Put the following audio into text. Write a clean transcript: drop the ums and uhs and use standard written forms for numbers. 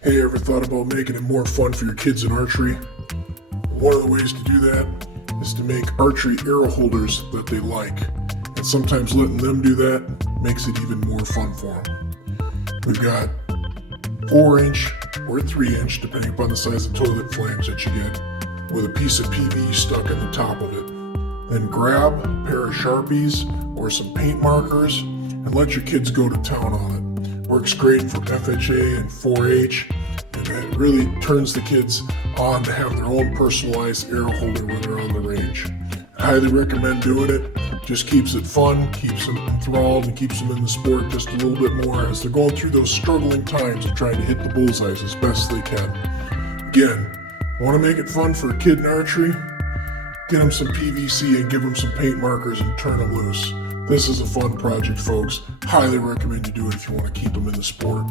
Hey, ever thought about making it more fun for your kids in archery? One of the ways to do that is to make archery arrow holders that they like. And sometimes letting them do that makes it even more fun for them. We've got 4-inch or 3-inch, depending upon the size of toilet flange that you get, with a piece of PV stuck in the top of it. Then grab a pair of Sharpies or some paint markers and let your kids go to town on it. Works great for FHA and 4-H, and it really turns the kids on to have their own personalized arrow holder when they're on the range. I highly recommend doing it. Just keeps it fun, keeps them enthralled, and keeps them in the sport just a little bit more as they're going through those struggling times of trying to hit the bullseyes as best they can. Again, want to make it fun for a kid in archery? Get them some PVC and give them some paint markers and turn them loose. This is a fun project, folks. Highly recommend you do it if you want to keep them in the sport.